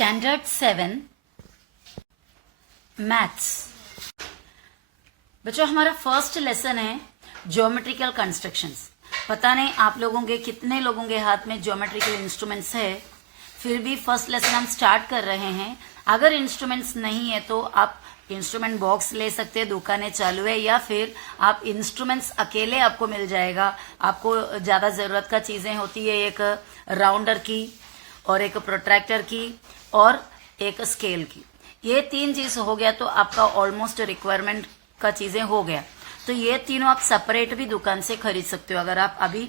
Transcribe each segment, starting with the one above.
Standard 7 maths. बच्चों हमारा first lesson है ज्योमेट्रिकल कंस्ट्रक्शंस। पता नहीं आप लोगों के कितने लोगों के हाथ में ज्योमेट्रिकल इंस्ट्रूमेंट्स है, फिर भी फर्स्ट लेसन हम स्टार्ट कर रहे हैं। अगर इंस्ट्रूमेंट्स नहीं है तो आप इंस्ट्रूमेंट बॉक्स ले सकते हैं, दुकानें चालू है, या फिर आप इंस्ट्रूमेंट्स अकेले आपको मिल जाएगा। आपको ज्यादा जरूरत का चीजें होती है, एक राउंडर की और एक प्रोट्रैक्टर की और एक स्केल की। ये तीन चीज हो गया तो आपका ऑलमोस्ट रिक्वायरमेंट का चीजें हो गया। तो ये तीनों आप सेपरेट भी दुकान से खरीद सकते हो अगर आप अभी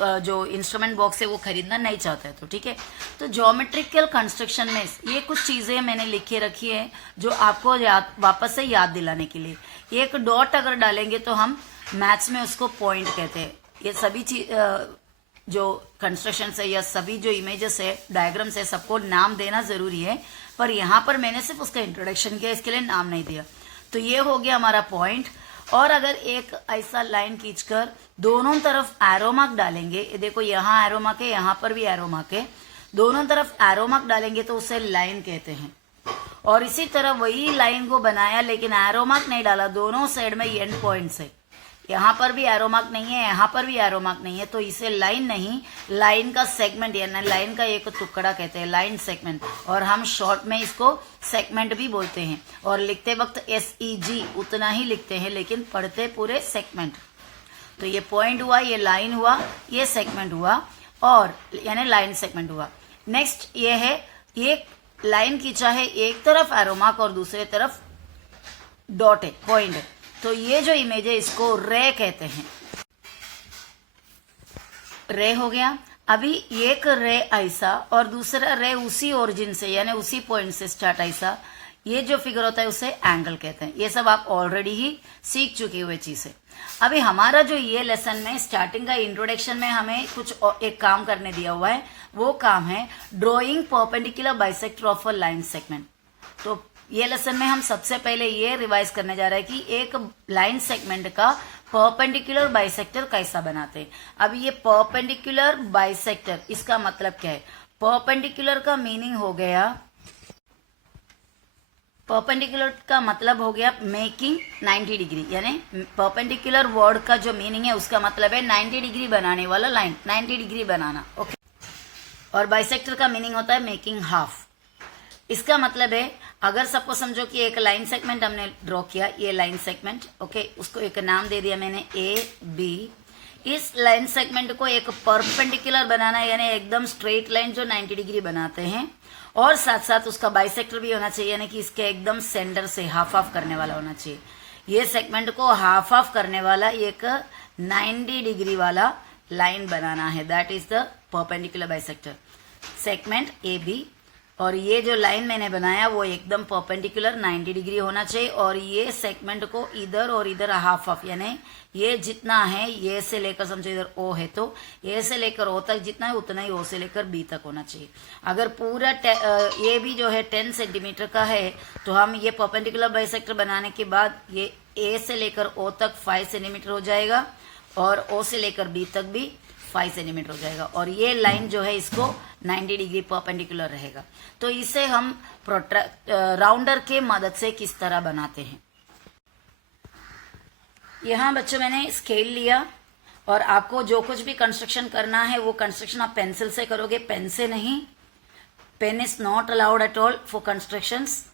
जो इंस्ट्रूमेंट बॉक्स है वो खरीदना नहीं चाहते तो ठीक है। तो ज्योमेट्रिकल कंस्ट्रक्शन में ये कुछ चीजें मैंने लिखे रखी है जो आपको वापस से याद दिलाने के लिए। एक डॉट अगर डालेंगे तो हम मैथ्स में उसको पॉइंट कहते हैं। ये सभी चीज जो कंस्ट्रक्शन है या सभी जो इमेजेस है, डायग्राम्स है, सबको नाम देना जरूरी है, पर यहाँ पर मैंने सिर्फ उसका इंट्रोडक्शन किया, इसके लिए नाम नहीं दिया। तो ये हो गया हमारा पॉइंट। और अगर एक ऐसा लाइन खींचकर दोनों तरफ एरो मार्क डालेंगे, देखो यहाँ एरो मार्क है, यहाँ पर भी एरो मार्क है, दोनों तरफ एरो मार्क डालेंगे तो उसे लाइन कहते हैं। और इसी तरह वही लाइन को बनाया लेकिन एरो मार्क नहीं डाला, दोनों साइड में एंड पॉइंट्स है, यहाँ पर भी एरो मार्क नहीं है, यहाँ पर भी एरो मार्क नहीं है, तो इसे लाइन नहीं, लाइन का सेगमेंट यानी लाइन का एक टुकड़ा कहते हैं, लाइन सेगमेंट। और हम शॉर्ट में इसको सेगमेंट भी बोलते हैं। और लिखते वक्त SEG उतना ही लिखते हैं लेकिन पढ़ते पूरे सेगमेंट। तो ये पॉइंट हुआ, ये लाइन हुआ, ये सेगमेंट हुआ, और यानी लाइन सेगमेंट हुआ। नेक्स्ट ये है, एक लाइन खींचा है, एक तरफ एरो मार्क और दूसरे तरफ डॉट है, पॉइंट है। तो ये जो इमेज है इसको रे कहते हैं। रे हो गया। अभी एक रे ऐसा और दूसरा रे उसी ओरिजिन से यानी उसी पॉइंट से स्टार्ट ऐसा, ये जो फिगर होता है उसे एंगल कहते हैं। ये सब आप ऑलरेडी ही सीख चुके हुए चीज है। अभी हमारा जो ये लेसन में स्टार्टिंग का इंट्रोडक्शन में हमें कुछ एक काम करने दिया हुआ है, वो काम है drawing perpendicular bisector of a line segment. तो ये लेसन में हम सबसे पहले ये रिवाइज करने जा रहे हैं कि एक लाइन सेगमेंट का परपेंडिकुलर बाइसेक्टर कैसा बनाते हैं। अब ये परपेंडिकुलर बाइसेक्टर, इसका मतलब क्या है? परपेंडिकुलर का मीनिंग हो गया, परपेंडिकुलर का मतलब हो गया मेकिंग 90 डिग्री, यानी परपेंडिकुलर वर्ड का जो मीनिंग है उसका मतलब है 90 डिग्री बनाने वाला लाइन, 90 डिग्री बनाना। ओके। और बाइसेक्टर का मीनिंग होता है मेकिंग हाफ। इसका मतलब है अगर सबको समझो कि एक लाइन सेगमेंट हमने ड्रॉ किया, ये लाइन सेगमेंट, ओके, उसको एक नाम दे दिया मैंने AB। इस लाइन सेगमेंट को एक परपेंडिकुलर बनाना है यानी एकदम स्ट्रेट लाइन जो 90 डिग्री बनाते हैं, और साथ साथ उसका बाइसेक्टर भी होना चाहिए यानी कि इसके एकदम सेंटर से हाफ ऑफ करने वाला होना चाहिए। ये सेगमेंट को हाफ ऑफ करने वाला एक 90 डिग्री वाला लाइन बनाना है, that is the perpendicular bisector segment AB। और ये जो लाइन मैंने बनाया वो एकदम परपेंडिकुलर 90 डिग्री होना चाहिए, और ये सेगमेंट को इधर और इधर हाफ ऑफ, यानी ये जितना है, ये से लेकर समझो इधर O है तो ये से लेकर O तक जितना है उतना ही O से लेकर B तक होना चाहिए। अगर पूरा ये भी जो है 10 सेंटीमीटर का है तो हम ये परपेंडिकुलर बाइसेक्टर बनाने के बाद ये A से लेकर O तक 5 सेंटीमीटर हो जाएगा और O से लेकर B तक भी 5 सेंटीमीटर हो जाएगा, और ये लाइन जो है इसको 90 डिग्री परपेंडिकुलर रहेगा। तो इसे हम राउंडर के मदद से किस तरह बनाते हैं। यहाँ बच्चों मैंने स्केल लिया, और आपको जो कुछ भी कंस्ट्रक्शन करना है वो कंस्ट्रक्शन आप पेंसिल से करोगे, पेन से नहीं। Pen is not allowed at all for constructions.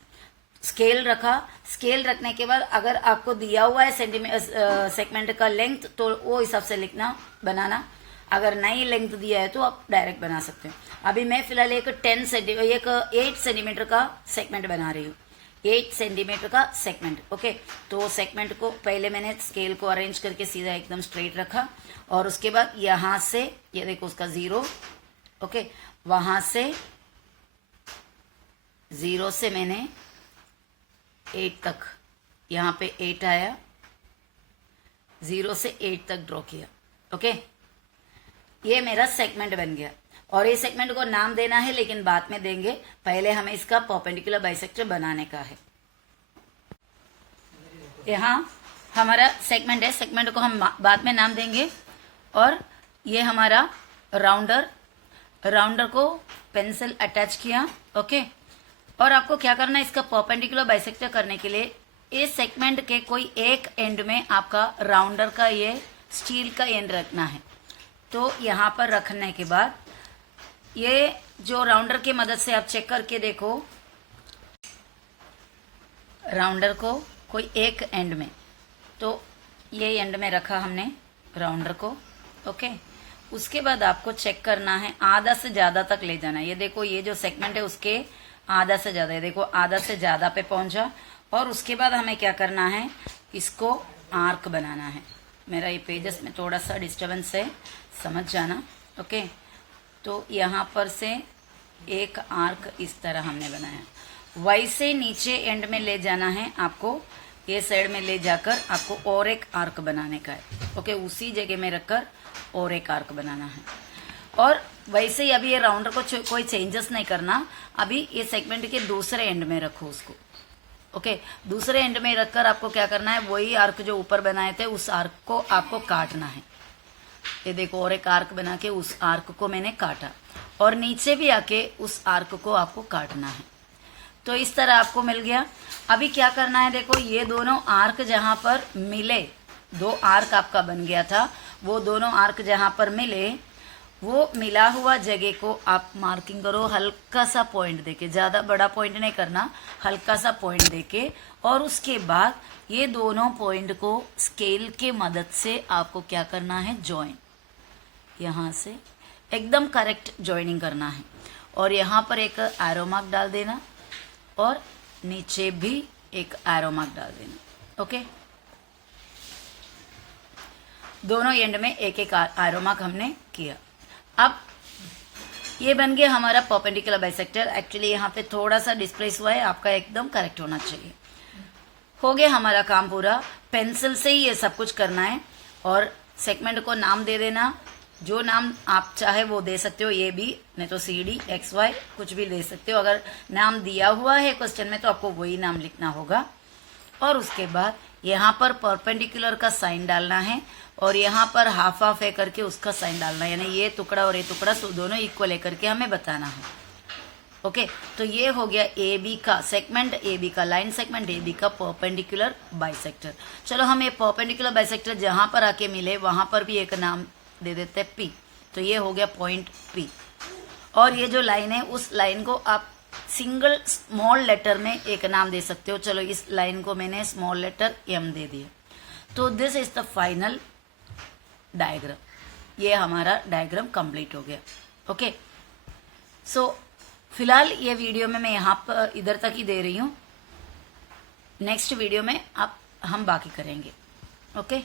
Scale रखा, स्केल रखने के बाद अगर आपको दिया हुआ है सेगमेंट का लेंथ तो वो हिसाब से लिखना, बनाना। अगर नहीं लेंथ दिया है तो आप डायरेक्ट बना सकते हैं। अभी मैं फिलहाल एक 8 सेंटीमीटर का सेगमेंट बना रही हूँ, 8 सेंटीमीटर का सेगमेंट। ओके, तो सेगमेंट को पहले मैंने स्केल को अरेंज करके सीधा एकदम स्ट्रेट रखा, और उसके बाद यहाँ से ये देखो उसका 0, ओके, वहां से 0 से मैंने 8 तक, यहाँ पे 8 आया, 0 से 8 तक ड्रॉ किया। ओके, ये मेरा सेगमेंट बन गया, और ये सेगमेंट को नाम देना है लेकिन बाद में देंगे, पहले हमें इसका परपेंडिकुलर बाइसेक्टर बनाने का है। यहाँ हमारा सेगमेंट है, सेगमेंट को हम बाद में नाम देंगे। और ये हमारा राउंडर, राउंडर को पेंसिल अटैच किया, ओके, और आपको क्या करना है, इसका परपेंडिकुलर बाइसेक्टर करने के लिए इस सेगमेंट के कोई एक एंड में आपका राउंडर का ये स्टील का एंड रखना है। तो यहाँ पर रखने के बाद ये जो राउंडर की मदद से आप चेक करके देखो, राउंडर को कोई एक एंड में, तो ये एंड में रखा हमने राउंडर को। ओके, उसके बाद आपको चेक करना है, आधा से ज्यादा तक ले जाना है। ये देखो, ये जो सेगमेंट है उसके आधा से ज्यादा, ये देखो आधा से ज्यादा पे पहुंचा। और उसके बाद हमें क्या करना है, इसको आर्क बनाना है। मेरा ये पेजेस में थोड़ा सा डिस्टर्बेंस है, समझ जाना। ओके, तो यहाँ पर से एक आर्क इस तरह हमने बनाया। वैसे नीचे एंड में ले जाना है आपको, ये साइड में ले जाकर आपको और एक आर्क बनाने का है। ओके, उसी जगह में रखकर और एक आर्क बनाना है। और वैसे ही अभी ये राउंडर को कोई चेंजेस नहीं करना, अभी ये सेगमेंट के दूसरे एंड में रखो उसको। ओके, दूसरे एंड में रखकर आपको क्या करना है, वही आर्क जो ऊपर बनाए थे उस आर्क को आपको काटना है। ये देखो, और एक आर्क बना के उस आर्क को मैंने काटा, और नीचे भी आके उस आर्क को आपको काटना है। तो इस तरह आपको मिल गया। अभी क्या करना है, देखो ये दोनों आर्क जहां पर मिले, दो आर्क आपका बन गया था, वो दोनों आर्क जहां पर मिले, वो मिला हुआ जगह को आप मार्किंग करो हल्का सा पॉइंट देके, ज्यादा बड़ा पॉइंट नहीं करना, हल्का सा पॉइंट देके। और उसके बाद ये दोनों पॉइंट को स्केल के मदद से आपको क्या करना है, ज्वाइन, यहाँ से एकदम करेक्ट ज्वाइनिंग करना है। और यहाँ पर एक एरो मार्क डाल देना, और नीचे भी एक एरो मार्क डाल देना। ओके, दोनों एंड में एक एक एरो मार्क हमने किया। अब ये बन गया हमारा परपेंडिकुलर बाइसेक्टर। एक्चुअली यहाँ पे थोड़ा सा डिस्प्लेस हुआ है, आपका एकदम करेक्ट होना चाहिए। हो गया हमारा काम पूरा। पेंसिल से ही ये सब कुछ करना है, और सेगमेंट को नाम दे देना, जो नाम आप चाहे वो दे सकते हो, ये भी, नहीं तो CD XY कुछ भी दे सकते हो। अगर नाम दिया हुआ है क्वेश्चन में तो आपको वही नाम लिखना होगा। और उसके बाद यहाँ पर परपेंडिकुलर का साइन डालना है, और यहाँ पर हाफ हाफ है करके उसका साइन डालना है, यानी ये टुकड़ा और ये टुकड़ा दोनों इक्वल है करके हमें बताना है। ओके, तो ये हो गया AB का सेगमेंट, AB का लाइन सेगमेंट, AB का परपेंडिकुलर बाइसेक्टर। चलो हम ये परपेंडिकुलर बाइसेक्टर जहां पर आके मिले वहां पर भी एक नाम दे देते हैं P। तो ये हो गया पॉइंट P। और ये जो लाइन है उस लाइन को आप सिंगल स्मॉल लेटर में एक नाम दे सकते हो। चलो इस लाइन को मैंने स्मॉल लेटर M दे दिया। तो this is the final diagram. ये हमारा डायग्राम कंप्लीट हो गया। ओके, सो फिलहाल ये वीडियो में मैं यहाँ पर इधर तक ही दे रही हूँ। नेक्स्ट वीडियो में हम बाकी करेंगे। ओके।